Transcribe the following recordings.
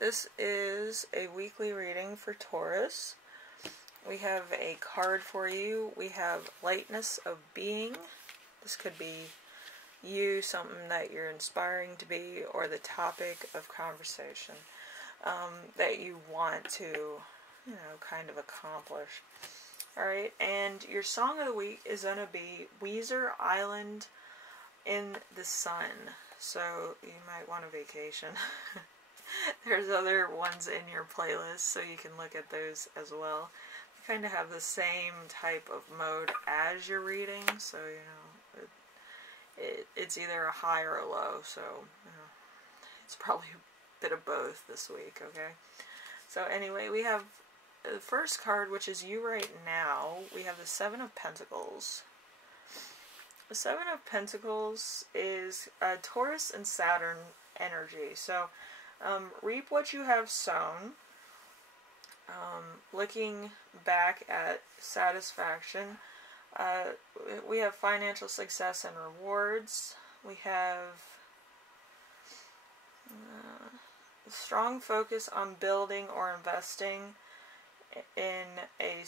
this is a weekly reading for Taurus. We have a card for you. We have Lightness of Being. This could be you, something that you're inspiring to be, or the topic of conversation that you want to, you know, kind of accomplish. Alright, and your song of the week is going to be Weezer-Island in the Sun. So you might want a vacation. There's other ones in your playlist, so you can look at those as well. They kind of have the same type of mode as your reading, so you know, it's either a high or a low, so you know, it's probably a bit of both this week, okay? So anyway, we have the first card, which is you right now. We have the Seven of Pentacles. The Seven of Pentacles is Taurus and Saturn energy. So, reap what you have sown. Looking back at satisfaction. We have financial success and rewards. We have a strong focus on building or investing in a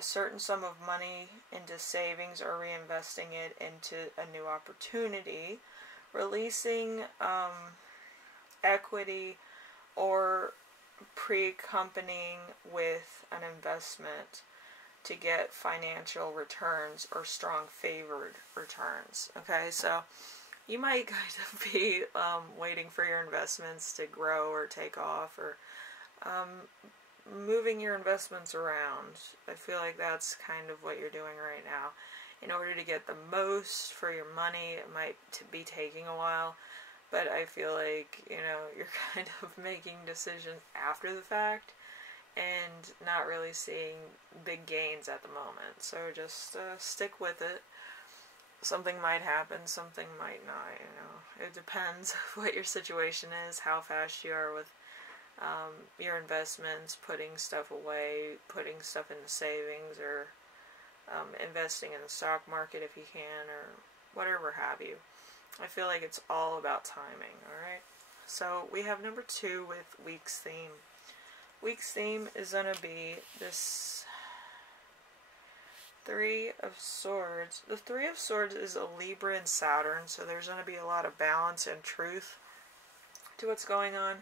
certain sum of money into savings or reinvesting it into a new opportunity, releasing equity, or pre-accompanying with an investment to get financial returns or strong favored returns. Okay, so you might kind of be waiting for your investments to grow or take off, or moving your investments around. I feel like that's kind of what you're doing right now. In order to get the most for your money, it might be taking a while, but I feel like, you know, you're kind of making decisions after the fact and not really seeing big gains at the moment. So just stick with it. Something might happen, something might not, you know. It depends what your situation is, how fast you are with your investments, putting stuff away, putting stuff into savings, or investing in the stock market if you can, or whatever have you. I feel like it's all about timing, alright? So we have number 2 with week's theme. Week's theme is going to be this Three of Swords. The Three of Swords is a Libra and Saturn, so there's going to be a lot of balance and truth to what's going on.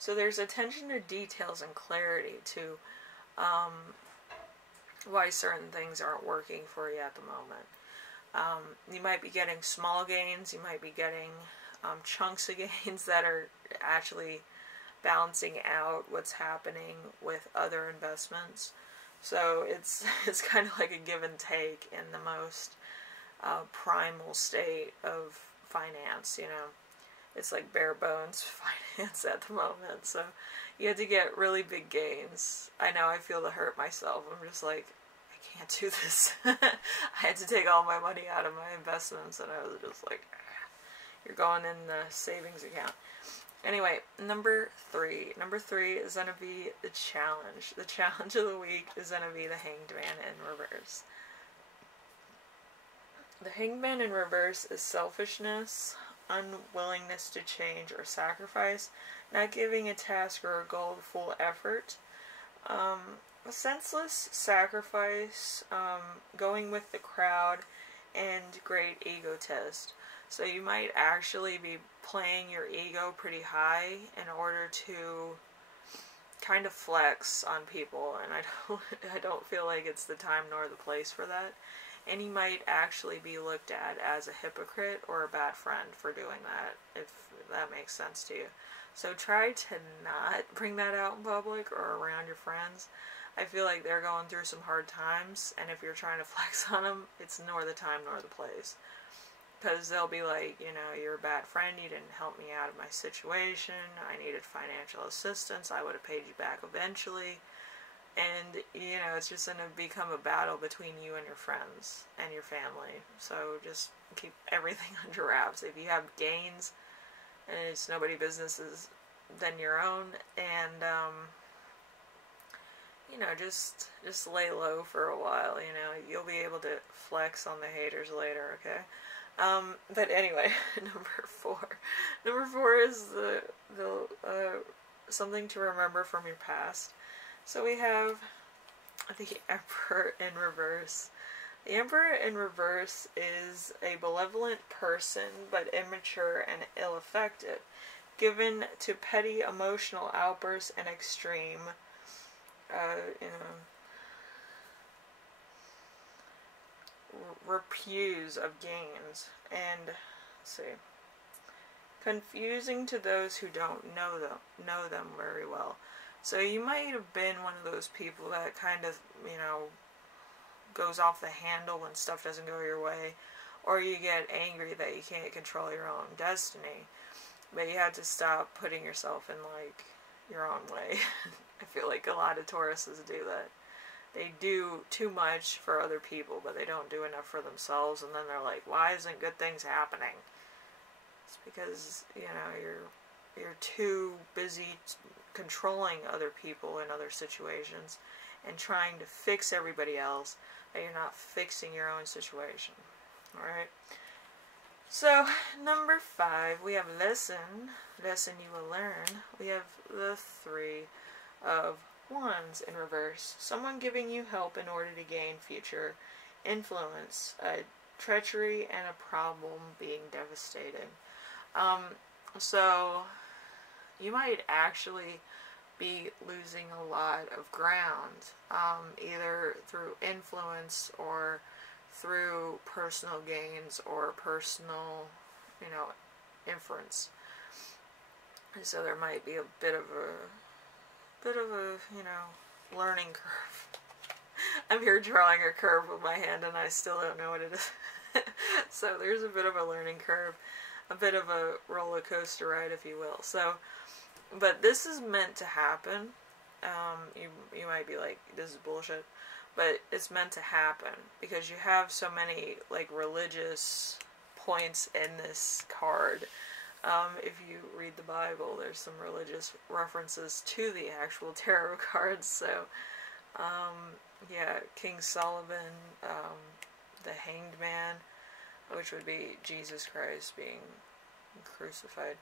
So there's attention to details and clarity to why certain things aren't working for you at the moment. You might be getting small gains, you might be getting chunks of gains that are actually balancing out what's happening with other investments. So it's kind of like a give and take in the most primal state of finance, you know. It's like bare bones finance at the moment, so you have to get really big gains. I know, I feel the hurt myself. I'm just like, I can't do this. I had to take all my money out of my investments, and I was just like, you're going in the savings account. Anyway, number 3. Number 3 is going to be the challenge. The challenge of the week is going to be the Hanged Man in reverse. The Hanged Man in reverse is selfishness, unwillingness to change or sacrifice, not giving a task or a goal full effort, a senseless sacrifice, going with the crowd, and great egotist. So you might actually be playing your ego pretty high in order to kind of flex on people, and I don't feel like it's the time nor the place for that. And you might actually be looked at as a hypocrite or a bad friend for doing that, if that makes sense to you. So try to not bring that out in public or around your friends. I feel like they're going through some hard times, and if you're trying to flex on them, it's nor the time nor the place. Because they'll be like, you know, you're a bad friend, you didn't help me out of my situation, I needed financial assistance, I would have paid you back eventually. And, you know, it's just going to become a battle between you and your friends and your family. So just keep everything under wraps. If you have gains, and it's nobody's business than your own, and, you know, just lay low for a while, you know, you'll be able to flex on the haters later, okay? But anyway, number 4. Number 4 is the something to remember from your past. So we have the Emperor in reverse. The Emperor in reverse is a benevolent person, but immature and ill-affected, given to petty emotional outbursts and extreme, repuse of gains, and let's see, confusing to those who don't know them very well. So you might have been one of those people that kind of, goes off the handle when stuff doesn't go your way, or you get angry that you can't control your own destiny, but you had to stop putting yourself in, like, your own way. I feel like a lot of Tauruses do that. They do too much for other people, but they don't do enough for themselves, and then they're like, why isn't good things happening? It's because, you're too busy controlling other people in other situations and trying to fix everybody else, that you're not fixing your own situation. Alright? So, number 5, we have lesson you will learn. We have the 3 of Wands in reverse. Someone giving you help in order to gain future influence. Treachery and a problem being devastating. So, you might actually be losing a lot of ground, either through influence or through personal gains or personal, inference. And so there might be a bit of a learning curve. I'm here drawing a curve with my hand and I still don't know what it is. So there's a bit of a learning curve, a bit of a roller coaster ride, if you will. So, but this is meant to happen. You might be like, this is bullshit, but it's meant to happen because you have so many, like, religious points in this card. If you read the Bible, there's some religious references to the actual tarot cards. So, yeah, King Solomon, the Hanged Man, which would be Jesus Christ being crucified.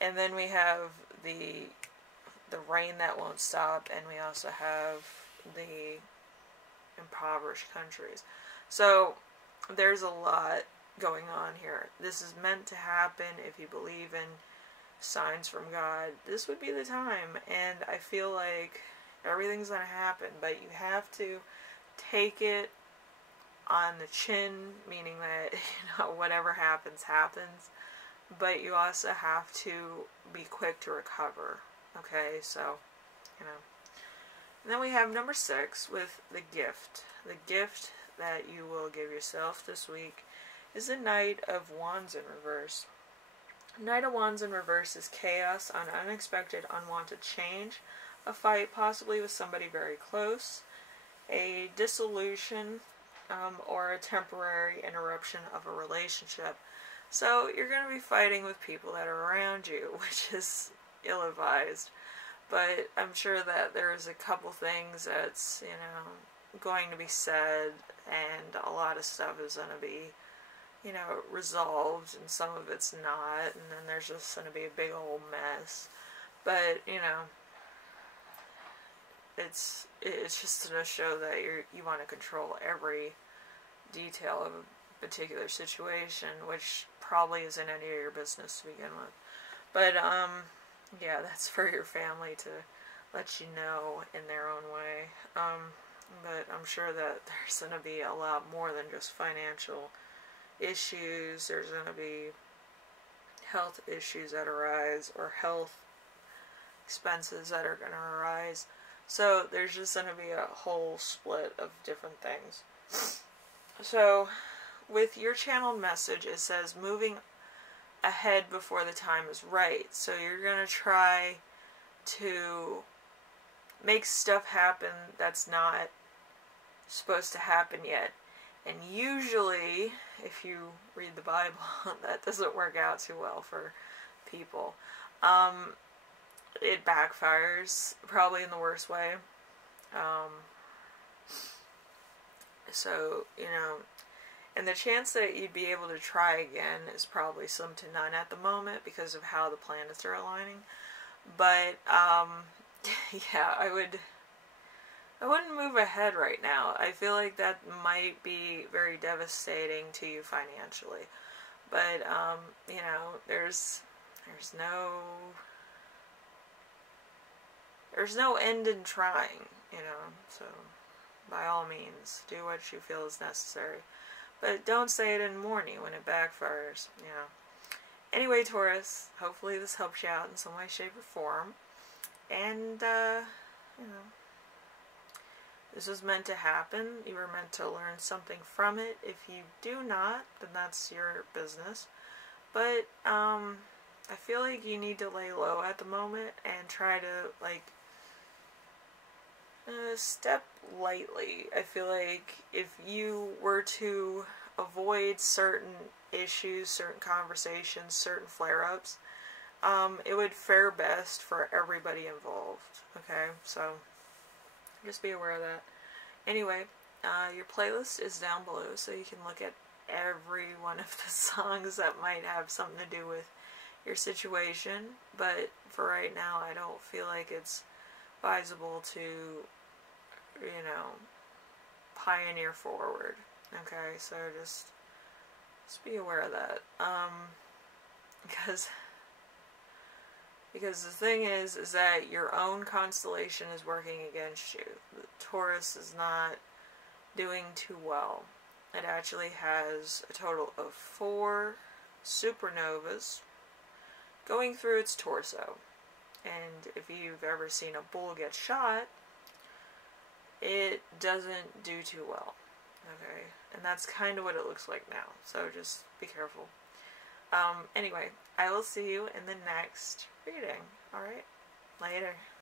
And then we have the rain that won't stop, and we also have the impoverished countries. So there's a lot going on here. This is meant to happen. If you believe in signs from God, this would be the time. And I feel like everything's going to happen, but you have to take it on the chin, meaning that, whatever happens, happens. But you also have to be quick to recover. Okay, so, And then we have number 6 with the gift. The gift that you will give yourself this week is the Knight of Wands in reverse. Knight of Wands in reverse is chaos, an unexpected, unwanted change, a fight possibly with somebody very close, a dissolution, or a temporary interruption of a relationship. So you're going to be fighting with people that are around you, which is ill-advised. But I'm sure that there's a couple things that's, going to be said, and a lot of stuff is going to be, resolved, and some of it's not, and then there's just going to be a big old mess. But, it's just going to show that you want to control every detail of a particular situation, which probably isn't any of your business to begin with. But, yeah, that's for your family to let you know in their own way. But I'm sure that there's going to be a lot more than just financial issues. There's going to be health issues that arise, or health expenses that are going to arise. So there's just going to be a whole split of different things. So with your channeled message, it says moving ahead before the time is right. So you're going to try to make stuff happen that's not supposed to happen yet. And usually, if you read the Bible, that doesn't work out too well for people. It backfires, probably in the worst way. So, and the chance that you'd be able to try again is probably slim to none at the moment because of how the planets are aligning. But, yeah, I wouldn't move ahead right now. I feel like that might be very devastating to you financially. But, you know, there's no end in trying, you know, so by all means, do what you feel is necessary. But don't say it in mourning when it backfires, you know. Anyway, Taurus, hopefully this helps you out in some way, shape, or form. And, you know, this was meant to happen. You were meant to learn something from it. If you do not, then that's your business. But, I feel like you need to lay low at the moment and try to, like, step lightly. I feel like if you were to avoid certain issues, certain conversations, certain flare-ups, it would fare best for everybody involved. Okay, so just be aware of that. Anyway, your playlist is down below, so you can look at every one of the songs that might have something to do with your situation. But for right now, I don't feel like it's advisable to, you know, pioneer forward. Okay, so just be aware of that. Because the thing is that your own constellation is working against you. The Taurus is not doing too well. It actually has a total of 4 supernovas going through its torso. And if you've ever seen a bull get shot, it doesn't do too well. Okay, and that's kind of what it looks like now. So just be careful. Anyway, I will see you in the next reading. Alright? Later.